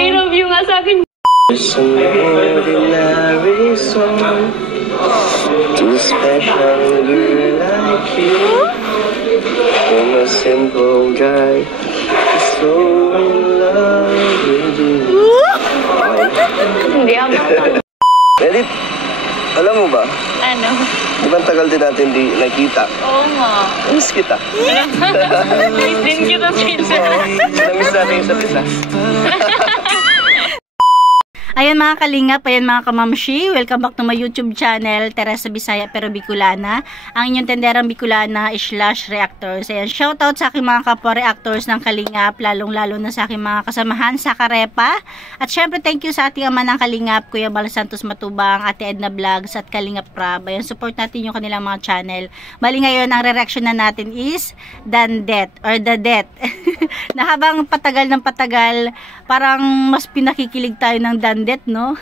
I love you nga sa akin. Some ordinary song to a special girl like you. I'm a simple guy, so in love with you. Hindi ako. Edith, alam mo ba? Ano? Di ba tagal din natin di nakita? Oo nga. Miss kita. Miss din kita, Trisha. Namiss natin yung isa't isa. Ayan mga kalingap, ayan mga kamamshi, welcome back to my YouTube channel, Teresa Bisaya pero Bicolana. Ang inyong tenderang Bicolana / reactors. Ayan, shoutout sa aking mga kapwa reactors ng kalingap, lalong-lalo na sa aking mga kasamahan sa Karepa. At syempre thank you sa ating ama ng kalingap, Kuya Bal Santos Matubang, Ate Edna Vlogs at Kalingap Prab. Ayan, support natin yung kanilang mga channel. Bali ngayon, ang re-reaction na natin is Dandet or The Death. Na habang patagal ng patagal, parang mas pinakikilig tayo ng Dandet, no?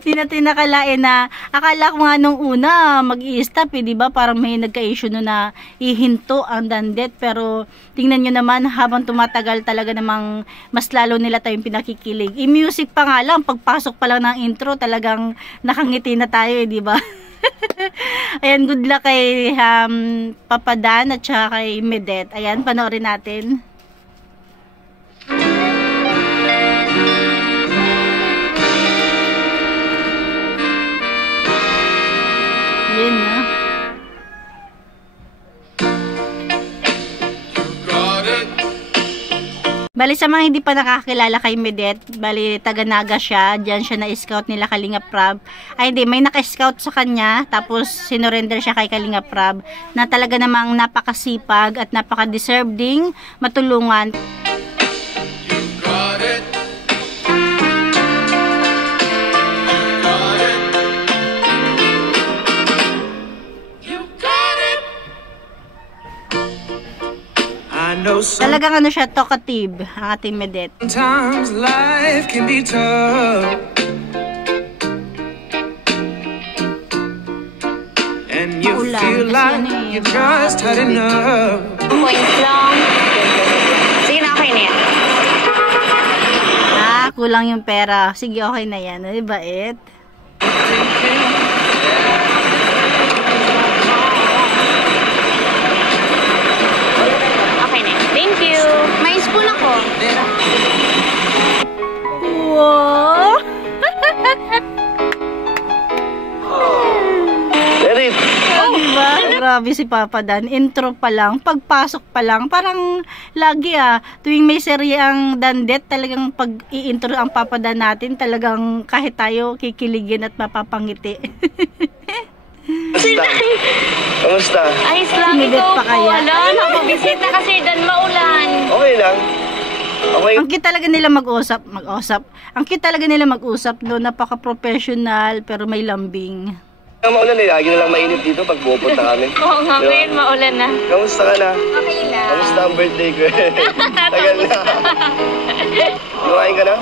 Hindi natin nakalain na, akala ko nga nung una mag-i-stop, di ba? Parang may nagka-issue no na ihinto ang Dandet, pero tingnan nyo naman, habang tumatagal talaga namang mas lalo nila tayong pinakikilig. I-music pa nga lang, pagpasok pa lang ng intro, talagang nakangiti na tayo, di ba? Ayan, good luck kay Papa Dan at saka kay Medet. Ayan, panoorin natin. Ayan na. Bali sa mga hindi pa nakakilala kay Medet, bali taga-Naga siya, diyan siya na-scout nila Kalingap Prab. Ay hindi, may naka-scout sa kanya, tapos sinurrender siya kay Kalingap Prab, na talaga namang napakasipag at napaka-deserving matulungan. Talagang ano siya, talkative ang ating Medet. Sometimes life can be tough, and you feel like you just had enough. Points lang. Sige na, okay na yan. Kulang yung pera. Sige, okay na yan. Ano ba, Ed? May spoon ako. Wow! Edith! Oh, diba? Grabe si Papa Dan. Intro pa lang, pagpasok pa lang, parang lagi tuwing may serye ang Dandet, talagang pag i-intro ang Papa Dan natin, talagang kahit tayo kikiligin at mapapangiti. Kamusta? Ayos lang, ikaw po. Wala, nakabisita kasi dan maulan. Okay lang. Okay. Ang cute talaga nila mag-usap. Ang cute talaga nila mag-usap, no? Napaka-professional, pero may lambing. Maulan lagi na lang mainit dito pag pupunta kami. Oo nga, ngayon maulan na. Kamusta ka na? Okay lang. Kamusta ang birthday ko? Tagal na. Lumain ka na?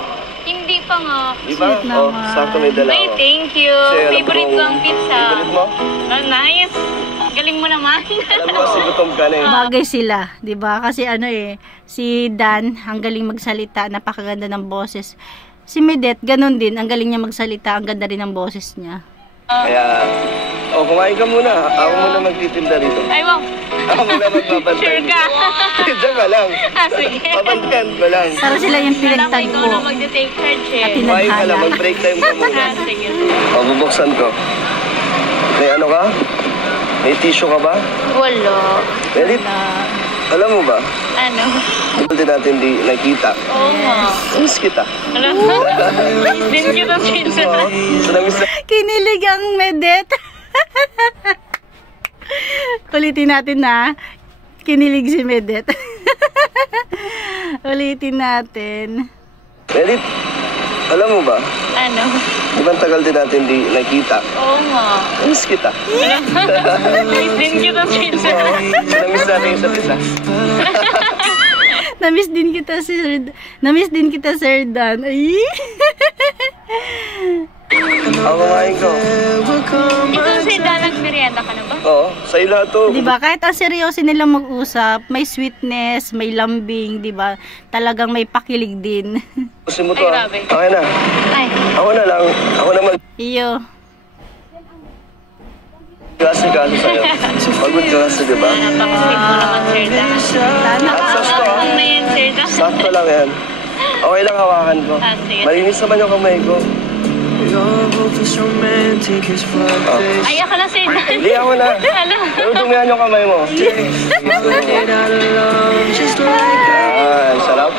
Hindi pa nga. Di ba? Oh, sakto may dala Ay, ko. thank you. Favorite ko ang pizza. Favorite mo? Oh, nice. Galing mo naman. Alam mo, si gutom ka na eh. Bagay sila, 'di ba? Kasi si Dan, ang galing magsalita, napakaganda ng boses. Si Medet, ganun din, ang galing niya magsalita, ang ganda rin ng boses niya. Kaya, kumain ka muna. Ako muna magtitinda rito. Ay, wow. Ako muna magbabantay. Sure ka? Diyan ka lang. Sige. Pabantayan ko lang. Para sila yung Alam mo, ikaw na pinagtagpo. mag-take charge eh. At Kumain ka lang, tinadhana. mag-break time ka muna. Sige. Bubuksan ko. May ano ka? May tissue ka ba? Wala. Edith, alam mo ba? Ano? Hindi natin di nakita. Oo nga. Miss kita. Alam mo? Din kita, Trisha. So, namiss na. Kinilig ang Medet. Ulitin natin na. Kinilig si Medet. Ulitin natin. Edith, alam mo ba? Ano? Di ba tagal din natin di nakita? Oo nga. Miss kita. Din kita, Trisha. So, namiss natin yung isa't isa. Namiss din kita, Sir Dan. Ay. Ako kumain ko. Ikaw si Dan, nagmerienda ka na ba? Oo, sa'yo lahat to. Diba, kahit ang seryoso nila mag-usap, may sweetness, may lambing, diba? Talagang may pakilig din. Gusto mo to, Ay, ah. grabe. Okay na. Ay, Ako na lang. Ako na Iyo. mag-kaso sa'yo. Pagod ka kasi, di ba? napakasweet mo naman, Sir Dan. Sana At sus to, ah. Ang na yan, Sir Dan. Sakto lang yan. Okay lang hawakan ko. Ah, sige. Malinis naman yung kamay ko. Your hope is romantic as fuck. Ay, ako na, Sir Dan. Hindi ako na. Ano? Pero dumihan yung kamay mo. Get out alone, just like Yan, sarap.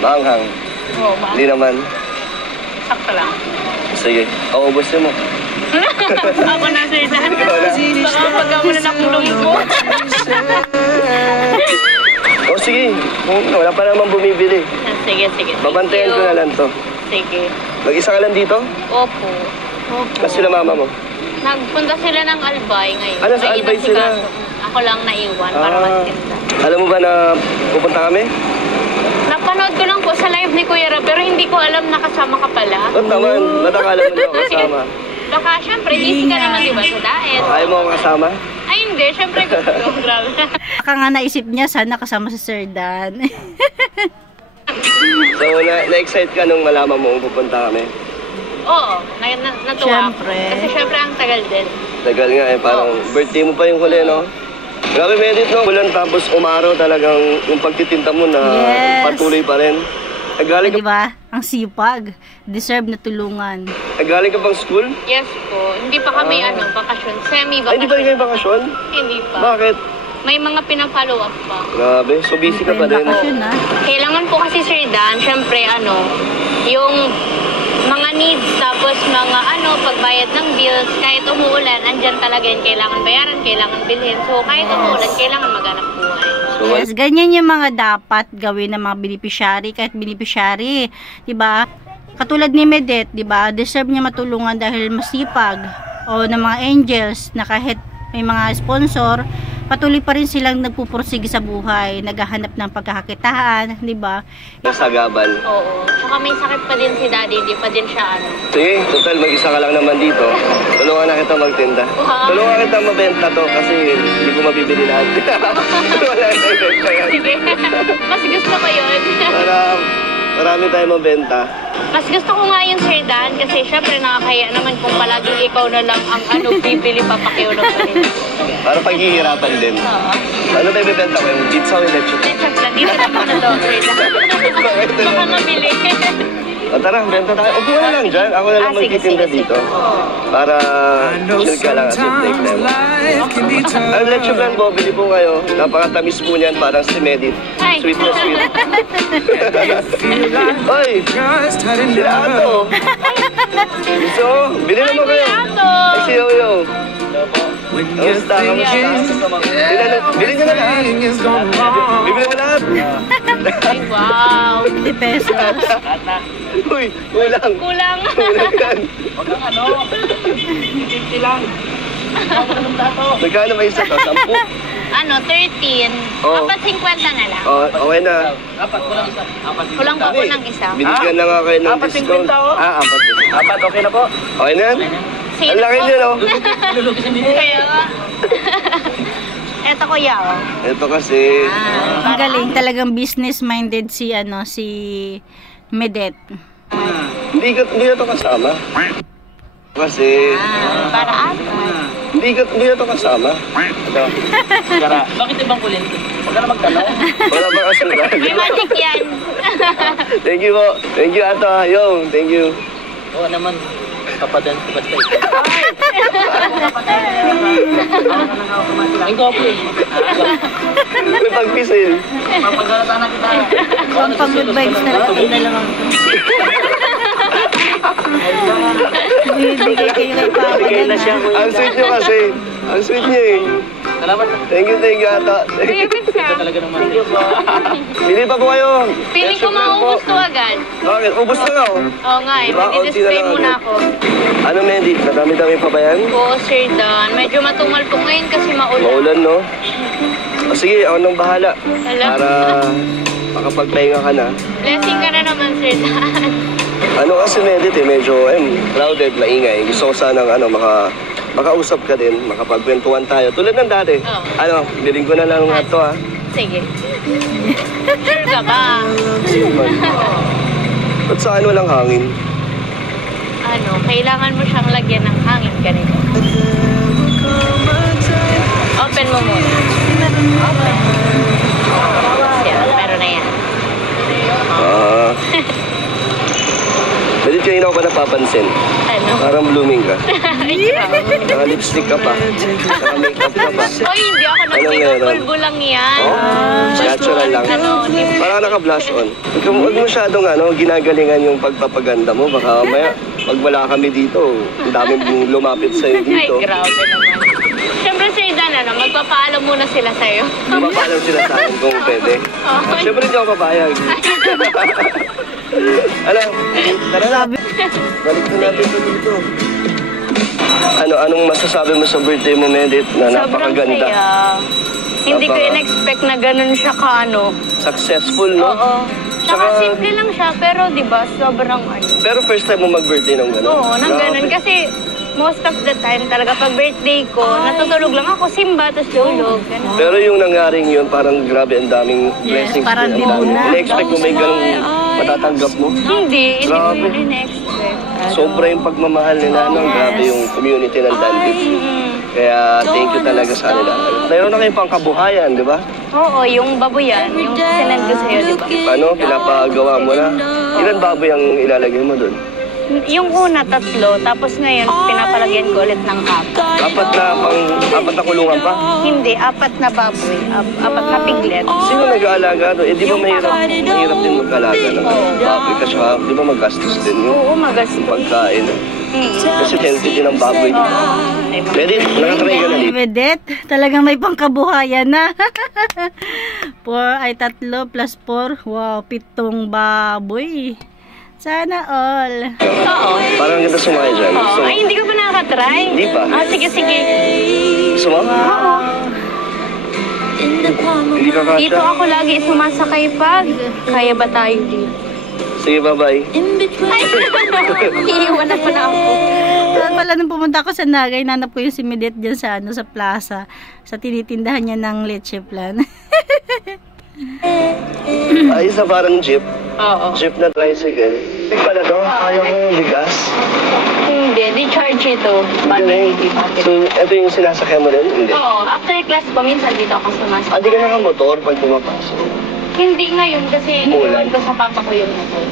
Maanghang. Oo ba? Hindi naman. Sakto lang. Sige, paubusin mo. Ako na, Sir Dan. Baka pagkamunan akong lumpo. O sige, wala pa naman bumibili. Sige, sige. Thank Babantayan you. ko na lang to. Sige. Mag-isa ka lang dito? Opo. Opo. Kasi sila mama mo. Nagpunta sila ng Albay ngayon. Ano, sa May Albay sila? inasikaso. Ako lang naiwan para magtinda. Alam mo ba na pupunta kami? Napanood ko lang po sa live ni Kuya Rab, pero hindi ko alam na kasama ka pala. Ba't naman? Ba't akala mo na ako kasama? Baka syempre, busy ka naman diba sa diet? Ayaw mo akong kasama? Ay hindi, syempre gusto ko. Grabe. Baka nga naisip niya, sana kasama si Sir Dan. So, na-excite ka nung malaman mo kung pupunta kami? Oo, natuwa ako. Syempre. Kasi syempre ang tagal din. Tagal nga eh, parang birthday mo pa yung huli, no? Grabe, Medit, no? Ulan tapos umaraw talagang yung pagtitinta mo na Yes. patuloy pa rin. Galing Di ba? Ang sipag. Deserve na tulungan. galing ka bang school? Yes po, hindi pa kami bakasyon. Ay, Semi-bakasyon. di ba yung bakasyon? Hindi pa. Bakit? May mga pinang-follow up pa. Grabe, so busy ka pa din. Bakasyon, ha? Kailangan po kasi Sir Dan, syempre yung mga needs, tapos mga pagbayad ng bills, kahit umuulan, andyan talaga yun, kailangan bayaran, kailangan bilhin. So kahit umuulan, kailangan maghanap buhay. So, Yes, ganyan yung mga dapat gawin ng mga beneficiary, kahit beneficiary, 'di ba? Katulad ni Medet, 'di ba? Deserve niya matulungan dahil masipag, o ng mga angels na kahit may mga sponsor, patuloy pa rin silang nagpupursige sa buhay, naghahanap ng pagkakakitaan, 'di ba? nasagabal. Oo. Tsaka may sakit pa din si Daddy, hindi pa din siya Sige, total, mag-isa ka lang naman dito. Tulungan na kita magtinda. Wow. Tulungan kita mabenta to kasi hindi ko mabibili lahat. Wala na ibenta yan. Sige. Mas gusto ko yun. Para marami tayong mabenta. Mas gusto ko nga yung Sir Dan kasi syempre nakakaya naman kung palaging ikaw na lang ang bibili papakiyo ng kanila. Para paghihirapan din. Oo. Ano tayo bibenta ko? Yung pizza o yung leche? Syempre, dito na muna daw, Sir Dan. Baka mabili. O tara, benta tayo. Upo ka na lang dyan. Ako na lang Sige, magtitinda sige, dito. sige. Para I know chill ka lang at break sometimes time. life can be tough. Ang leche plan po, bili po kayo. Napakatamis po niyan, parang si Medit. Ay. Sweet na sweet. Oy! Just had Sila enough. Ato! Gusto mo? Bili naman kayo. Ato! Ay, si Yoyo. When you're Kamusta? Kamusta? thinking Bili nyo na lahat. everything is going wrong. Bibili mo lahat. Ay, wow. 50 pesos. Uy, kulang. Kulang. Kulang yan. Magkano ba isa to? 10? 13. Oo. Dapat 50 na lang. Oh, okay na. Kulang pa po ng isa. Binigyan na nga kayo ng discount. Ah, 4. Apat, okay na po. Okay na yan? Sino Ang laki po? niya, no? Kaya nga. Eto kuya, oh. Ito kasi, Ang galing, talagang business-minded si Medet. hindi na to kasama. Kasi, Para ata. hindi na to kasama. Ito, Kara, bakit ibang kulin? Huwag ka na magtanong. wala ba kasunod? May magic yan. Thank you po. Thank you, Ato. Yo, thank you. Oo naman. Kapadan ko basta ito. Ay, gopo eh. May pagpisil. Papagalata na kita. Ang pag-good vibes talaga, pinalaman ko. Bibigay kayo kay Papa. Bigay na siya. Ganun, Ang sweet nyo kasi. Ang sweet nyo eh. Salamat. Thank you, Ato. Kuya Vince, Ito talaga naman. Bili pa po kayo. Piling ko maubos to agad. Bakit? Ubus na nga, oh. Oo nga eh, Diba? Konti na mag-display lang muna agad. ako. Ano, Mendy? Madami-dami pa ba yan? Oo, Sir Dan. Medyo matumal po ngayon kasi maulan. Maulan, no? O sige, ako nang bahala. Hala. Para makapagpahinga ka na. Blessing ka na naman, Sir Dan. Ano kasi Medit eh, medyo crowded, maingay. Gusto ko sanang makausap ka din, makapagkwentuhan tayo. Tulad ng dati. Oo. Ano, biling ko na lang nga to ha. Sige. Sure ka ba? Ba't sa ano lang hangin? Ano, kailangan mo siyang lagyan ng hangin ganito. Open mo muna. Open. Yan, meron na yan. Balit kanina ko pa napapansin. Ano? Parang blooming ka. Ay, grabe. Naka-lipstick ka pa. Naka-makeup ka pa. Oy, hindi ako nag-makeup. meron? Pulbo lang yan. Natural lang. Ano, Parang naka-blush on. Huwag masyadong ginagalingan yung pagpapaganda mo. Baka maya, pag wala kami dito, ang daming lumapit sa'yo ay, dito. grabe naman. Siyempre, Sir Dan, magpapaalam muna sila sa'yo. Mapapaalam sila sa akin kung pwede. Siyempre hindi ako papayag. Alam, tara na. Balik na natin ito dito. Anong masasabi mo sa birthday mo, Medit, na Sobrang napakaganda? saya. Hindi ko in-expect na ganun siya Successful, no? Oo. Tsaka Tsaka- simple lang siya, pero di ba sobrang Pero first time mo mag-birthday ng gano'n? Oo, nang Grabe. ganun. Kasi most of the time talaga pag birthday ko, natutulog lang ako, simba, tapos tulog. Ganun. Pero yung nangyaring yun, parang grabe, ang daming blessings. parang din, ang daming- dinuna. In-expect mo may ganung matatanggap mo? Hindi ko Grabe. in-expect. Sobra yung pagmamahal nila, no? Grabe yung community ng Dandit. Kaya thank you talaga sa kanila. Mayroon na kayong pangkabuhayan, di ba? Oo, yung baboyan, yung sinend ko sa'yo, di ba? Ano, pinapagawa mo na. Ilan baboy ang ilalagay mo doon? Yung una, 3, tapos ngayon, pinapalagyan ko ulit ng 4. Apat na kulungan pa? Hindi, 4 na baboy, 4 na piglet. Sino nag-aalaga doon? Eh, di ba mahirap din mag-alaga ng baboy? Kasi di ba magastos din yung Oo, magastos. pagkain? Kasi healthy din ang baboy. Pwede, nakatry ka na dito. Vedet, talagang may pangkabuhayan na. 3 plus 4. Wow, 7 baboy. Sana all. Oo. Parang ganda sumakay dyan. Oo. Ay, hindi ko pa nakatry. Hindi pa? Sige, sige. Gusto mo? Oo. Hindi ka kasya? Dito ako lagi sumasakay pag kaya ba tayo dito? Sige, bye-bye. Ay, iiwan na pa na ako. Saan pala nung pumunta ako sa Nagay, nanap ko yung si Medet dyan sa, sa plaza. Sa tinitindahan niya ng leche plan. Ay, isa parang jeep. Oo. Jeep na tricycle. Hindi pala to. Ayaw mo bigas. Hindi, di-charge ito. Battery, di battery. So, ito yung sinasakyan mo din? Hindi. Oo, after class po, minsan dito ako sumasakay. Di ka nakamotor pag pumapasok. Hindi ngayon kasi iniwan ko sa papa ko yung motor.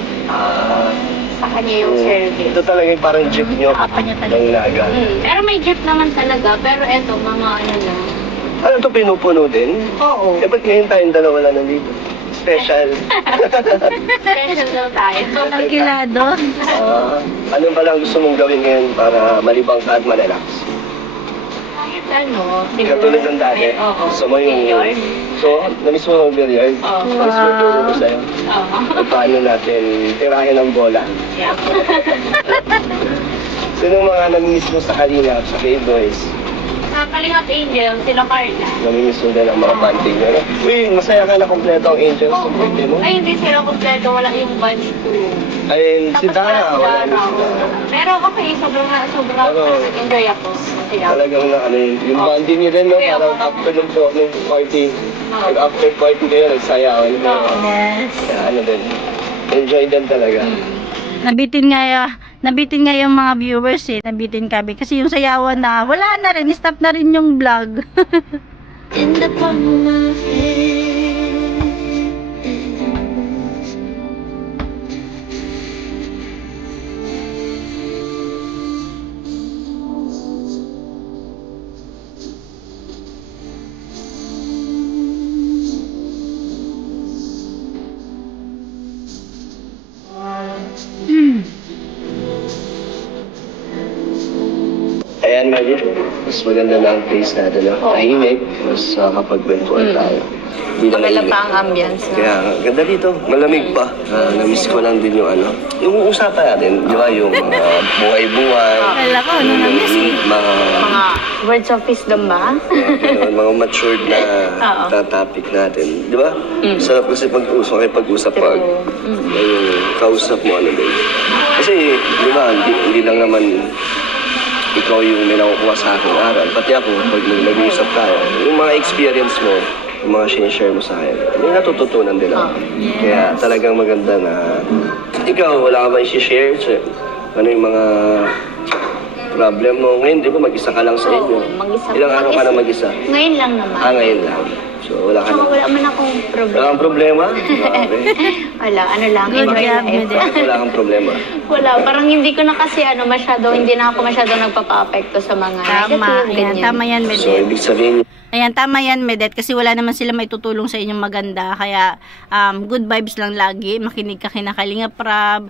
Sa kanya yung service. Ito talaga yung parang jeep nyo. Papa niya talaga. Ng Naga. Pero may jeep naman talaga, pero eto, mga ano lang. Ano to, pinupuno din? Oo. Eh, ba't ngayon tayong dalawa lang nandito? Special. Special daw tayo. So, Kilado. Ano ba lang gusto mong gawin ngayon para malibang ka at malalax? kahit ano, Katulad ng dati. Oo. Gusto mo yung... Billiard. So, namiss mo ng billiard? Oo. Namiss mo turo ko sa'yo. Oo. At paano natin tirahin ng bola? Yeah. Sino mga namimiss mo sa Kalingap, sa K-Boys? Sa Kalingap Angel, sila Carla. Namimiss mo din ang mga banding nyo, no? Uy, masaya ka na kompleto ang Angels sa birthday mo? Ay, hindi sila kompleto. Wala yung bunch ko. Ay, si Tapos Dara, wala wala na si Dara. Pero okay, sobrang nag-enjoy ako. Kaya, Talagang na, yung banding nyo din, no? Parang after ng party, after party kayo, nagsayawan kayo. Kaya ano din, enjoy din talaga. Nabitin nga yung mga viewers nabitin kami kasi yung sayawan na wala na rin, stop na rin yung vlog. In the palm of his Ayan, Maggie. Mas maganda na ang place natin, no? Tahimik. Mas makakapagbentuan tayo. Hindi na maganda mainit. pa ang ambience. No? Kaya, ganda dito. Malamig pa. Na-miss ko lang din yung ano. Yung usapan natin, di ba? Yung mga buhay-buhay. Kala ko, ano na-miss Mga Mga words of wisdom ba? mga matured na topic natin. Di ba? Sarap kasi pag-usap pag yung kausap mo ano din. Kasi, di ba, hindi lang naman ikaw yung may nakukuha sa akin aral. Pati ako, pag nag-uusap tayo, yung mga experience mo, yung mga sinishare mo sa akin, may natututunan din ako. Kaya talagang maganda na Ikaw, wala ka ba i-share? Ano yung mga problem mo? Ngayon, di ba mag-isa ka lang sa inyo? Oo, mag-isa. Ilang araw ka na mag-isa? Ngayon lang naman. Ngayon lang. So, wala ka Tsaka na. wala man akong problema. Wala kang problema? Grabe. Wala, ano lang. Good enjoy job, life. Medette. Wala kang problema. Wala, parang hindi ko na kasi hindi na ako masyado nagpapa-apekto sa mga Tama. negative, Ayan, ganyan. tama yan, So, Medette. ibig sabihin, Ayan, tama yan, Medette. Kasi wala naman sila may tutulong sa inyong maganda. Kaya, good vibes lang lagi. Makinig ka kina Kalinga Prab.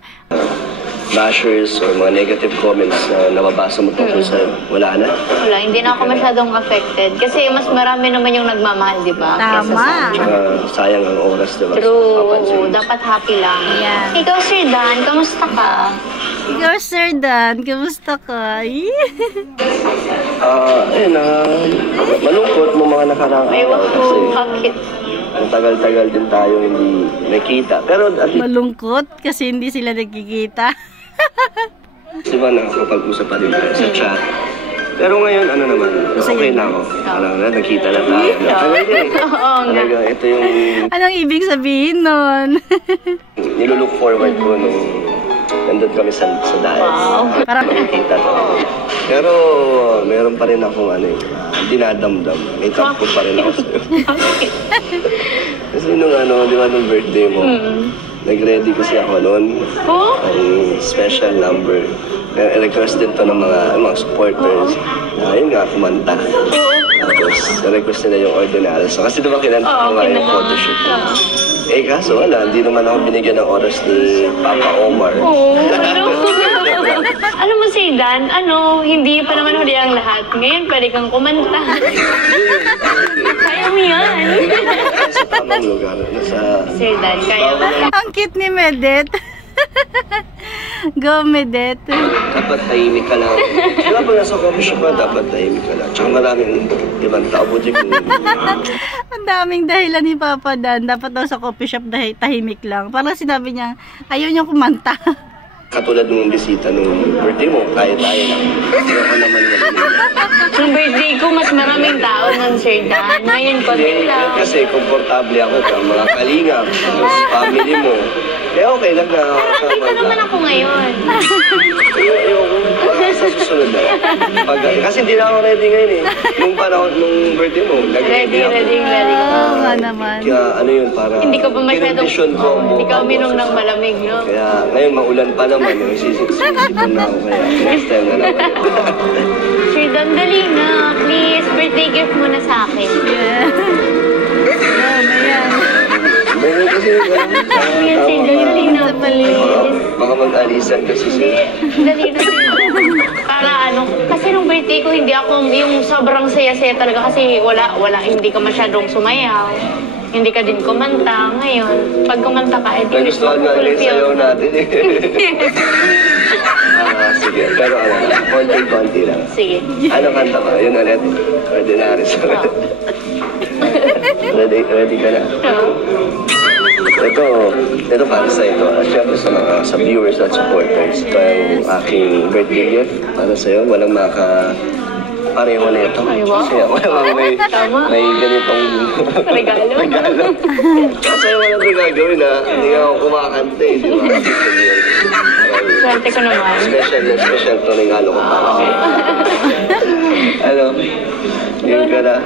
bashers or mga negative comments na nababasa mo tungkol sa wala na. Wala, hindi na ako masyadong affected. Kasi mas marami naman yung nagmamahal, di ba? Kesa sa Tama. akin. Tsaka sayang ang oras, diba? True. Papansin. Dapat happy lang. Yan. Ikaw, Sir Dan, kamusta ka? Ikaw, Sir Dan, kamusta ka? Malungkot mo mga nakaraang Ay, araw wag kasi mo. Bakit? ang tagal-tagal din tayo hindi nakita. Pero at least, Malungkot kasi hindi sila nagkikita. di ba, nakakapag-usap pa rin tayo sa chat. Pero ngayon, ano naman, okay na ako. Parang nakita na tayo. Tagal din eh. Oo nga. Talaga, ito yung Anong ibig sabihin nun? nilulook forward ko nung nandun kami sa dahil. Wow. Parang, Nakikita to. Pero meron pa rin akong dinadamdam. May tampo pa rin ako sa'yo. Kasi nung di ba, nung birthday mo, nag-ready kasi ako noon. Oh? Ang special number. Request din to ng mga supporters. Yun nga, kumanta. Tapos, request nila yung ordinary. So, kasi diba kinanta ko nga yung photoshoot. Eh, kaso wala, hindi naman ako binigyan ng oras ni Papa Omar. Oo. Alam mo, Sir Dan, hindi pa naman huli ang lahat. Ngayon, pwede kang kumanta. Kaya mo yan. Sa tamang lugar. Sir Dan, kaya mo yan. ang cute ni Medette. Go, Medette. Dapat tahimik ka lang. Diba pag nasa coffee shop ba, dapat tahimik ka lang. Tsaka maraming ibang tao. Buti kung Ang daming dahilan ni Papa Dan. Dapat daw sa coffee shop tahimik lang. Parang sinabi niya, ayaw niya kumanta. katulad nung bisita nung birthday mo, kaya-kaya lang. Pero ako naman Nung birthday ko, mas maraming tao nun, Sir Dan. Ngayon, konti lang. kasi komportable ako sa mga kalingap, sa family mo. Kaya okay lang na. Nakita naman ako ngayon. Sa susunod na. Kasi hindi na ako ready ngayon eh. Nung panahon, nung birthday mo, Ready. Oo nga naman. Kaya yun, para Hindi ka pa masyadong, kinondisyon ko ang hindi ka buong uminom boses ng ko. malamig, no? Kaya ngayon maulan pa naman, sisipon na ako kaya next time na naman. Sir Dan, dali na. Please, birthday gift mo na sa akin. Meron kasi Yes, Sir Dan, dali na, please. baka mag-alisan kasi sila. Dali na, Sir Dan. Para kasi nung birthday ko, hindi ako yung sobrang saya-saya talaga kasi hindi ka masyadong sumayaw. Hindi ka din kumanta. Ngayon, pag kumanta ka, edi Nagustuhan nga yung sayaw natin eh. Sige, pero konti-konti lang. Sige. Ano kanta ka? Yun ulit. Ordinary song. Ready ka na? Ito para sa ito. Siyempre sa viewers at supporters. Ito yung aking birthday gift para sa'yo. Walang pareho na ito. Ay, wow. Kasi walang may ganitong Regalo. Kasi walang gagawin na hindi ako kumakanta eh. Di ba? Swerte ko naman. Special to regalo ko para sa'yo. Yun ka na.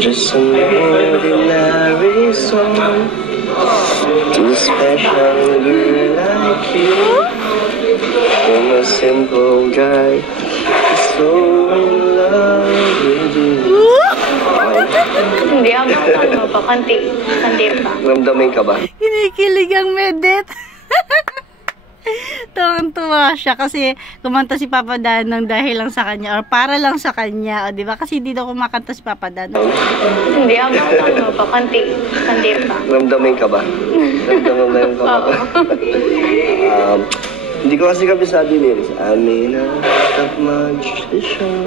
Just an ordinary song to a special girl like you. I'm a simple guy so in love with you. Hindi, habang pa. Kanti pa. Ramdamin ka ba? Kinikilig ang Medette. Tuwang-tuwa siya kasi kumanta si Papa Dan ng dahil lang sa kanya or para lang sa kanya, o di ba? Kasi hindi daw kumakanta si Papa Dan. Hindi, habang pa. Kanti pa. Ramdamin ka ba? Ramdamin ba yung kaba? Hindi ko kasi kabisado yung lyrics. I may not have much to show,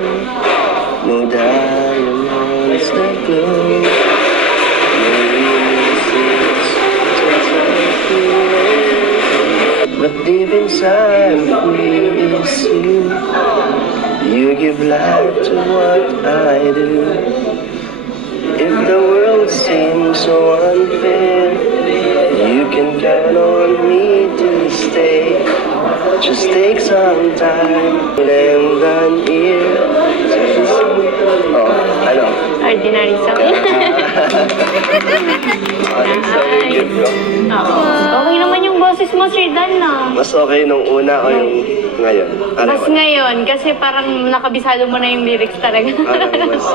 no diamonds that glow, no witnesses to take away. But deep inside me is you. You give life to what I do. If the world seems so unfair, you can count on me to stay. stay. Just take some time. Them done here. Oh, ano? Ordinary song. So, yung gift ko. Oo. Okay naman yung boses mo, Sir Dan, na. Mas okay nung una o yung ngayon? Ano Mas ba? ngayon, kasi parang nakabisado mo na yung lyrics talaga. Parang mas,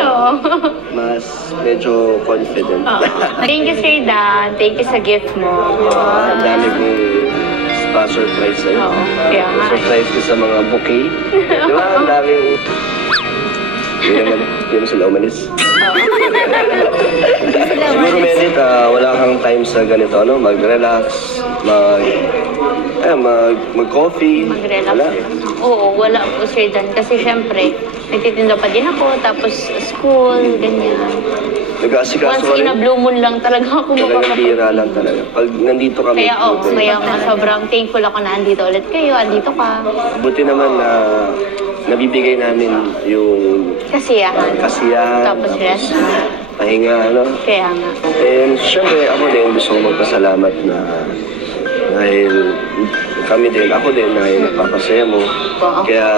Oo. mas medyo confident. Thank you, Sir Dan. Thank you sa gift mo. Ang dami kong pa-surprise sa'yo. Oo, kaya nga. Surprise ko sa mga bouquet. Di ba? Ang daming... Hindi mo sila umalis. Siguro, Medit, wala kang time sa ganito, ano? Mag-relax, mag-coffee. Mag-relax. Wala. Oo, wala po, Sir Dan. Kasi syempre, nagtitinda pa din ako, tapos school, ganyan. Nag-aasikaso Once in a blue moon lang talaga ako Talagang makakapag. bira lang talaga. Pag nandito kami, Kaya kaya nga sobrang thankful ako na andito ulit kayo, andito ka. buti naman na nabibigay namin yung Kasiyahan. kasiyahan, Tapos rest. pahinga, ano. Kaya nga. And syempre, ako din gusto ko magpasalamat na dahil kami din, ako din, dahil napapasaya mo. Oo. Kaya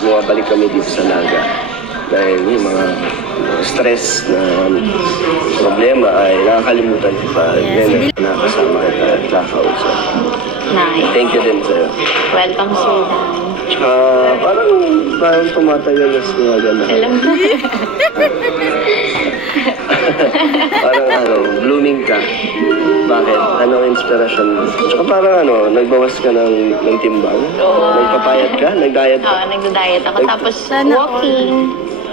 bumabalik kami dito sa Naga. Dahil yung mga stress na problema ay nakakalimutan ko pa. Then, nakasama kita at kakausap. Nice. Thank you din sa'yo. Welcome, Sir Dan. Tsaka parang tumatagal na siya gano'n. Alam mo. Parang blooming ka. Bakit? Anong inspirasyon mo? Tsaka parang nagbawas ka ng timbang? Nagpapayat ka? Nag-diet ka? Oo, nagda-diet ako. Tapos walking.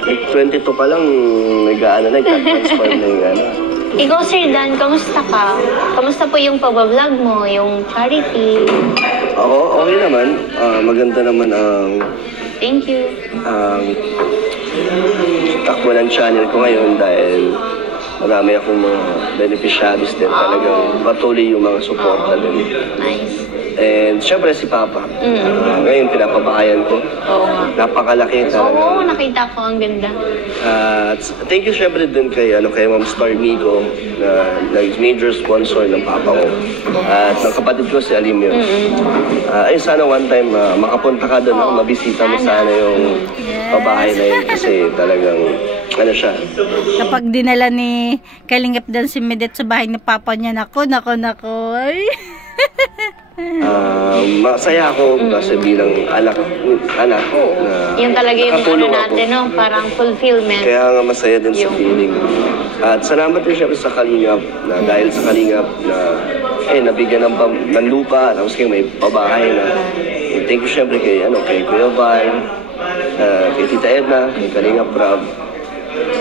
22 pa lang, nag-transform na yung Ikaw, Sir Dan, kamusta ka? Kamusta po yung pag-vlog mo, yung charity? Ako, okay naman. Maganda naman ang Thank you. takbo ng channel ko ngayon dahil marami akong mga beneficiaries din. Talagang patuloy yung mga suporta din. Nice. And syempre si Papa. Ngayon pinapabahayan ko. Oo nga. Napakalaki talaga. Oo, nakita ko. Ang ganda. Thank you syempre din kay Ma'am Star Migo na major sponsor ng Papa ko. At ng kapatid ko si Alimio. Sana one time makapunta ka doon, mabisita mo sana yung pabahay na yun kasi talagang siya. Kapag dinala ni Kalingap Dan si Medet sa bahay ni Papa niya, nako, ay. Masaya ako kasi bilang anak na Yung talaga yung nakatulong natin, no? Parang fulfillment. Kaya nga masaya din sa feeling. At salamat din syempre sa Kalingap na dahil sa Kalingap na nabigyan ng lupa, tapos kayo may pabahay na. Thank you syempre kay Kuya Val, kay Tita Edna, kay Kalingap Rob,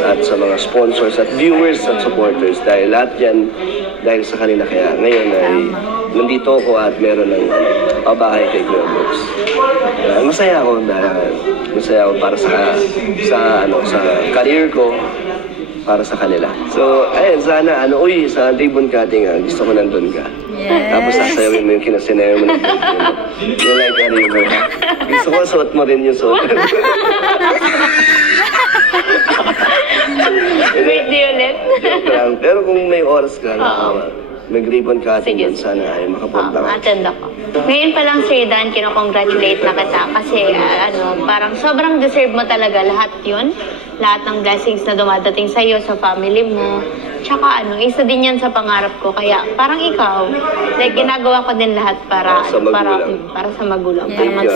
at sa mga sponsors at viewers at supporters dahil lahat yan dahil sa kanila kaya ngayon ay nandito ako at meron ng pabahay kay Kuya Brooks. Masaya ako para sa career ko para sa kanila. So, ayun, sana, sa ribbon cutting, gusto ko nandun ka. Yes. Tapos sasayawin mo yung kinasinayaw mo ng birthday mo. You like a ribbon. Gusto ko, suot mo rin yung suot. Birthday ulit. Pero kung may oras ka, mag-ribbon cutting dun, sana ay makapunta ka. Attend ako. Ngayon pa lang, Sir Dan, kinocongratulate na kita kasi parang sobrang deserve mo talaga lahat yun. Lahat ng blessings na dumadating sa'yo, sa family mo. Tsaka isa din yan sa pangarap ko. Kaya parang ikaw, like ginagawa ko din lahat para sa magulang. para sa magulang. Thank you.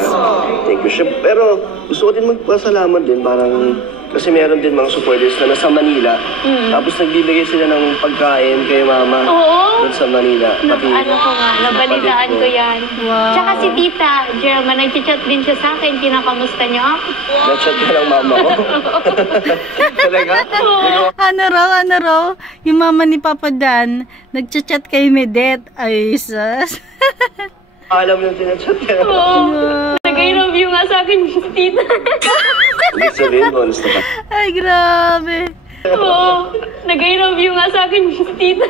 Thank you. Pero gusto ko din magpasalamat din, parang kasi meron din mga supporters na nasa Manila. Tapos nagbibigay sila ng pagkain kay Mama. Oo. Doon sa Manila. Pati, Nabalitaan ko yan. Wow. Tsaka si Tita Germa, nag-chat din siya sa akin, kinakamusta niyo ako. na-chat ka ng Mama ko. Talaga? Ano raw? Yung mama ni Papa Dan, nagchat-chat kay Medet. Ay, sus. Alam mo yung tinachat ka. Oo. Nag-review nga sa akin si Tita. Ibig sabihin, bonus na ka. Ay, grabe. Oo. Nag-review nga sa akin si Tita.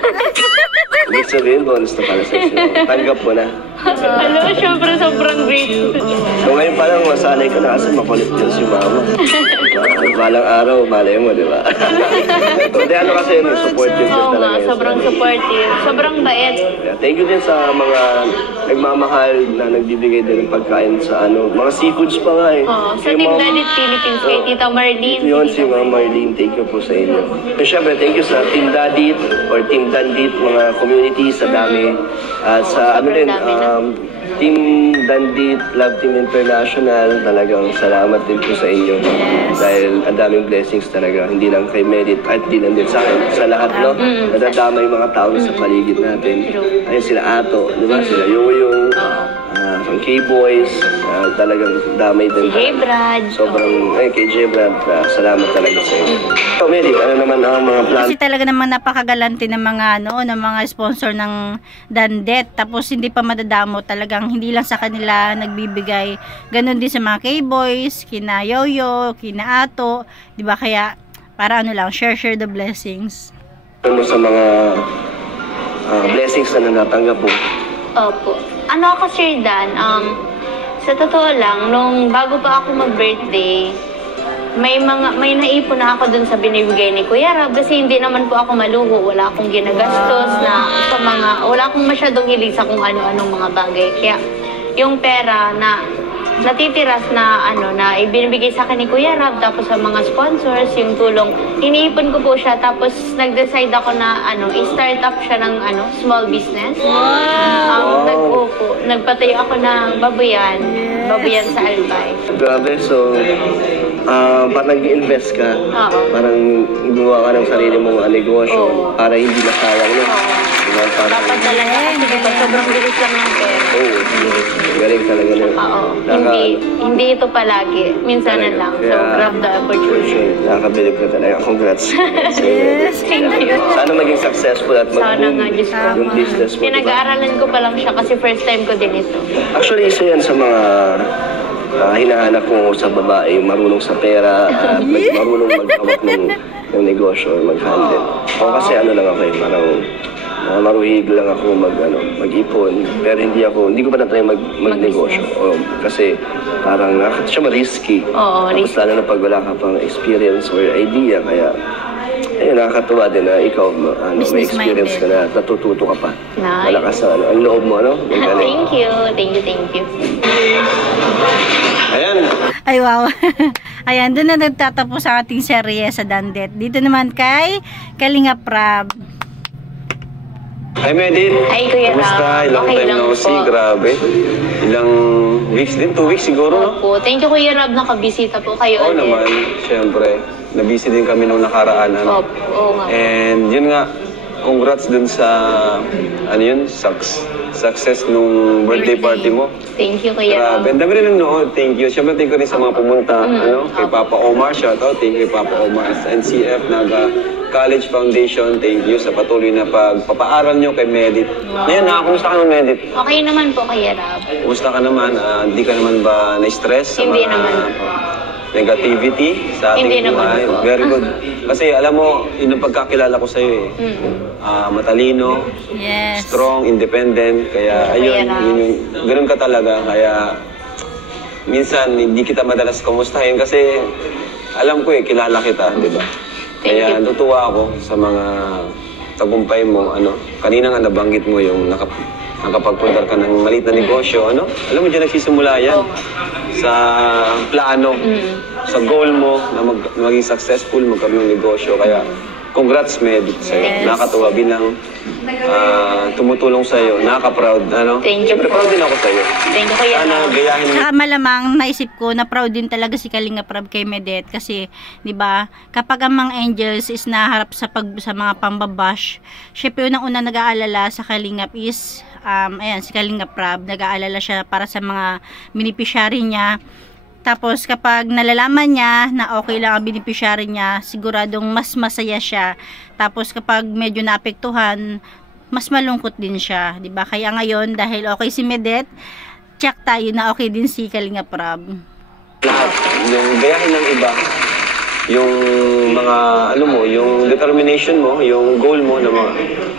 Ibig sabihin, bonus na pala sa iyo. Tanggap mo na. Alam, syempre sobrang grateful. So ngayon ngayon parang masanay ka na kasi makulit din si mama. Malang araw, malay mo, di ba? Hindi, ano kasi yun, supportive din Oo talaga. nga, sobrang supportive. Sobrang bait. Yeah, thank you din sa mga nagmamahal na nagbibigay din ng pagkain sa mga seafoods pa nga eh. Oo, sa Yung Team mga- Dalit Philippines, kay Tita Marlene. Yun, si Ma'am Marlene, thank you po sa inyo. And syempre, thank you sa Team Dadit or Team Dandit, mga community sa dami. At sa sobrang din, dami na. Team Dandit, Love Team International, talagang salamat din po sa inyo. Dahil ang daming blessings talaga, hindi lang kay Medit, at hindi lang din sa akin, sa lahat, no? Nadadama yung mga tao sa paligid natin. Ayun, sila Ato, di ba? Sila Yoyo, ang K-Boys, talagang damay din. Si J-Brad. Sobrang, kay J-Brad, salamat talaga sa inyo. So, Medit, ano naman ang mga plan? Kasi talaga naman napakagalante ng mga ng mga sponsor ng Dandet. Tapos hindi pa madadamo, talagang hindi lang sa kanila nagbibigay. Ganon din sa mga K-Boys, kina Yoyo, kina Ato, 'di ba? Kaya para share the blessings. Ano sa mga blessings na natanggap mo? Opo. Ano ako, Sir Dan, sa totoo lang, nung bago pa ako mag-birthday, may naipon na ako dun sa binibigay ni Kuya Rab kasi hindi naman po ako maluho. Wala akong ginagastos wala akong masyadong hilig sa kung ano-anong mga bagay. Kaya yung pera na natitiras na ibinibigay sa akin ni Kuya Rab, tapos sa mga sponsors, yung tulong, iniipon ko po siya, tapos nag-decide ako na i-start up siya ng small business. Nagpatayo ako ng babuyan sa Albay. Grabe, so, parang nag-invest ka, Oo. parang gumawa ka ng sarili mong negosyo para hindi masayang, no? Diba, parang, Dapat talaga kasi diba, sobrang bilis lang ng pera. galing talaga na. Oo. Hindi ito palagi. Minsan na lang. So, grab the opportunity. Nakakabilib ka talaga. Congrats. Yes, thank you. Sana maging successful at Sana nga, mag-boom Diyos ko. yung business mo. Diba? Pinag-aaralan ko pa lang siya kasi first time ko din ito. Actually, isa yan sa mga hinahanap ko sa babae, marunong sa pera at marunong maghawak ng negosyo or mag-handle. Ako kasi lang ako parang maruhig lang ako mag-ipon, pero hindi ko pa na-try magnegosyo. Kasi parang siya ma-risky. Oo, Tapos risky. lalo na pag wala ka pang experience or idea, kaya nakakatuwa din na ikaw may experience ka na, natututo ka pa. Nice. Malakas ang loob mo, Ang galing. Thank you. Ayan. Ay, wow. Ayan, doon na nagtatapos ang ating serye sa Dandet. Dito naman kay Kalinga Prab. Hi, Medit. Hi, Kuya Ram. Kamusta? Ilang Okay time lang na see, po. grabe. Ilang weeks din? 2 weeks siguro, no? Opo. Thank you, Kuya Rab, nakabisita po kayo. Oo naman, syempre. Nabisi din kami nung nakaraan. Opo, oo nga. And yun nga, congrats dun sa, success nung birthday party mo. Thank you, Kuya Rab. Grabe, ang dami rin nanonood. Thank you. Siyempre, thank you rin sa mga pumunta. Kay Papa Omar, shoutout. Thank you kay Papa Omar. Sa NCF, Naga College Foundation, thank you sa patuloy na pagpapaaral nyo kay Medit. Ngayon, kumusta ka naman, Medit? Okay naman po, Kuya Rab. Kumusta ka naman? Hindi ka naman ba na-stress sa Hindi mga naman po. negativity sa ating Hindi naman buhay? po. Very good. Kasi alam mo, yun ang pagkakilala ko sa'yo eh. Matalino, Yes. strong, independent. Kaya ayun, ganun ka talaga. Kaya minsan hindi kita madalas kumustahin kasi alam ko kilala kita, di ba? Kaya natutuwa ako sa mga tagumpay mo. Kanina nga nabanggit mo yung nakapagpundar ka ng maliit na negosyo. Alam mo dyan nagsisimula yan. Sa plano, sa goal mo na maging successful, magkaroon ng negosyo. Kaya congrats, Medit, sa'yo. Yes. Nakakatuwa bilang tumutulong sa'yo. Nakaka-proud. Thank you Siyempre, po. proud din ako sa'yo. Thank you, Kuya Sana Rab. gayahin mo. Saka malamang naisip ko na proud din talaga si Kalinga Prab kay Medit kasi 'di ba kapag ang mga angels is naharap sa mga pambabash, syempre unang-una nag-aalala sa Kalingap is si Kalinga Prab, nag-aalala siya para sa mga beneficiary niya. Tapos kapag nalalaman niya na okay lang ang beneficiary niya, siguradong mas masaya siya. Tapos kapag medyo naapektuhan, mas malungkot din siya, 'di ba? Kaya ngayon dahil okay si Medit, check tayo na okay din si Kalinga Prab. Lahat, yung gayahin ng iba, yung mga, yung determination mo, yung goal mo na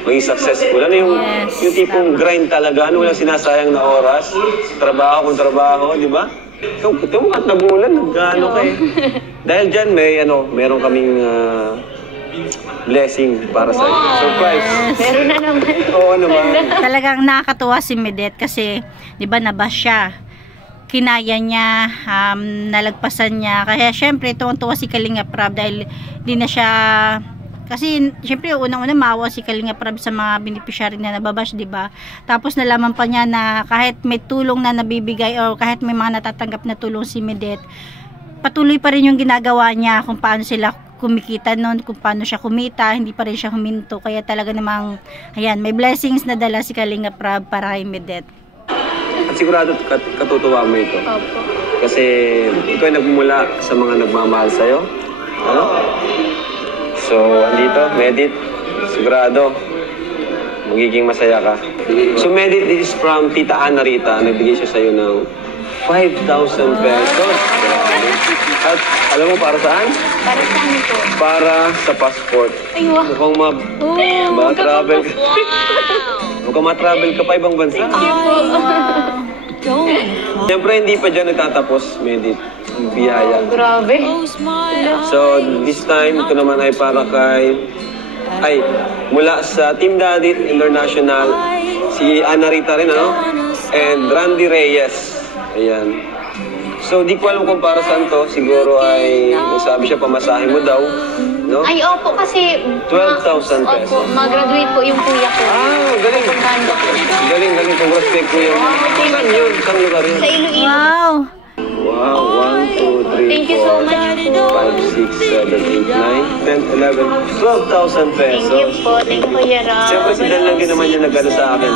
maging successful. Yung Yes, tipong grind talaga, walang sinasayang na oras, trabaho kung trabaho, di ba? Ito mo at nagulan, nagano ka eh. Dahil dyan, meron kaming blessing para sa iyo. Surprise. Meron na naman. Oo naman. Talagang nakakatuwa si Medette kasi, di ba, nabash siya. Kinaya niya, nalagpasan niya. Kaya syempre, tuwang-tuwa si Kalinga Prab dahil di na siya, kasi syempre unang-una maawa si Kalinga Prab sa mga beneficiary na nababash, di ba? Tapos nalaman pa niya na kahit may tulong na nabibigay o kahit may mga natatanggap na tulong si Medette, patuloy pa rin yung ginagawa niya kung paano sila kumikita noon, kung paano siya kumita, hindi pa rin siya huminto. Kaya talaga namang, ayan, may blessings na dala si Kalinga Prab para kay Medette. At sigurado katutuwa mo ito. Opo. Kasi ito ay nagmumula sa mga nagmamahal sa'yo. Ano? So, andito, Medit, sigurado, magiging masaya ka. So, Medit, this is from Tita Ana Rita. Nagbigay siya sa'yo ng 5,000 pesos. At alam mo para saan? Para saan po? Para sa passport. Ay, wow. Mukhang ma-travel. Mukhang ma-travel ka pa ibang bansa. Siyempre, hindi pa dyan nagtatapos, Medit. Ang biyaya. Grabe. So, this time, ito naman ay para mula sa Team Dadit International, si Ana Rita rin, ano? And Randy Reyes. Ayan. So, di ko alam kung para saan to. Siguro ay, sabi siya, pamasahe mo daw. No? Ay, opo, kasi 12,000 pesos. Opo, mag-graduate po yung kuya ko. Galing. Pampanga po. Galing. Congrats kay kuya. Saan yun? Saan lugar yun? Sa Iloilo. Wow! Wow, 1, 2, 3, Thank you so much po. 5, 6, 7, 8, 9, 10, 11, 12,000 Thank you pesos. po. Thank you, Kuya Ram. Siyempre si Dan lang din naman yung nag-ano sa akin.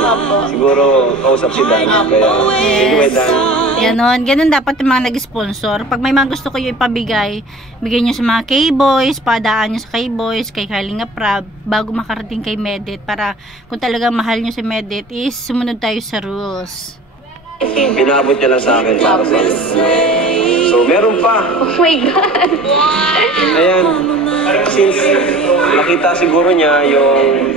Siguro kausap si Dan. Kaya, thank you, Dan. Ganon. Ganon dapat yung mga nag-sponsor. Pag may mga gusto kayo ipabigay, bigay nyo sa mga K-Boys, padaan nyo sa K-Boys, kay Kalinga Prab, bago makarating kay Medette. Para kung talagang mahal nyo si Medette, is sumunod tayo sa rules. Pinabot niya lang sa akin para sa akin. So, meron pa. Oh my God. Ayan. Since nakita siguro niya yung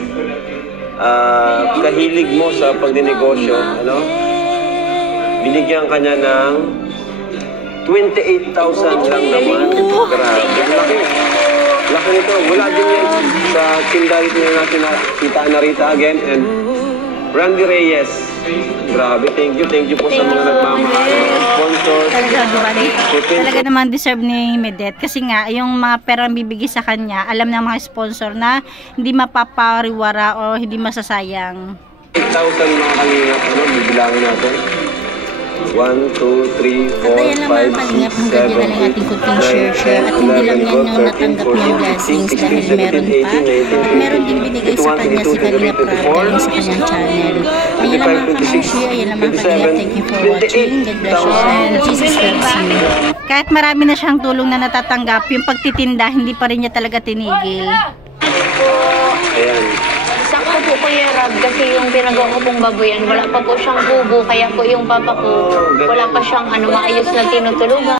kahilig mo sa pagdinegosyo, ano? Binigyan ka niya ng 28,000 lang naman. Grabe. Laki. Laki nito. Wala din yan sa Kindari na Tita Ana Rita again and Randy Reyes. Grabe, thank you po sa mga nagmamahal, mga sponsors. Talaga naman deserve ni Medette kasi nga yung mga pera bibigay sa kanya, alam ng mga sponsor na hindi mapapariwara o hindi masasayang. 8,000 mga kalingap, bibilangin natin. 1, 2, 3, 4, 5, 6, 7, 8, 9, 10, 11, 12, 13, 14, 15, 16, 17, 18, 19, 20, meron din binigay sa kanya si Kalinga Prab galing sa kanyang channel. Ayun lang mga kamushi, ayun lang mga Kalinga. Thank you for watching. God bless you and Jesus loves you. Kahit marami na siyang tulong na natatanggap, yung pagtitinda, hindi pa rin niya talaga tinigil. Ayan. Sakto po, Kuya Rab, kasi yung pinagawa ko pong baboyan, wala pa po siyang kubo, kaya po yung papa ko, wala pa siyang maayos na tinutulugan.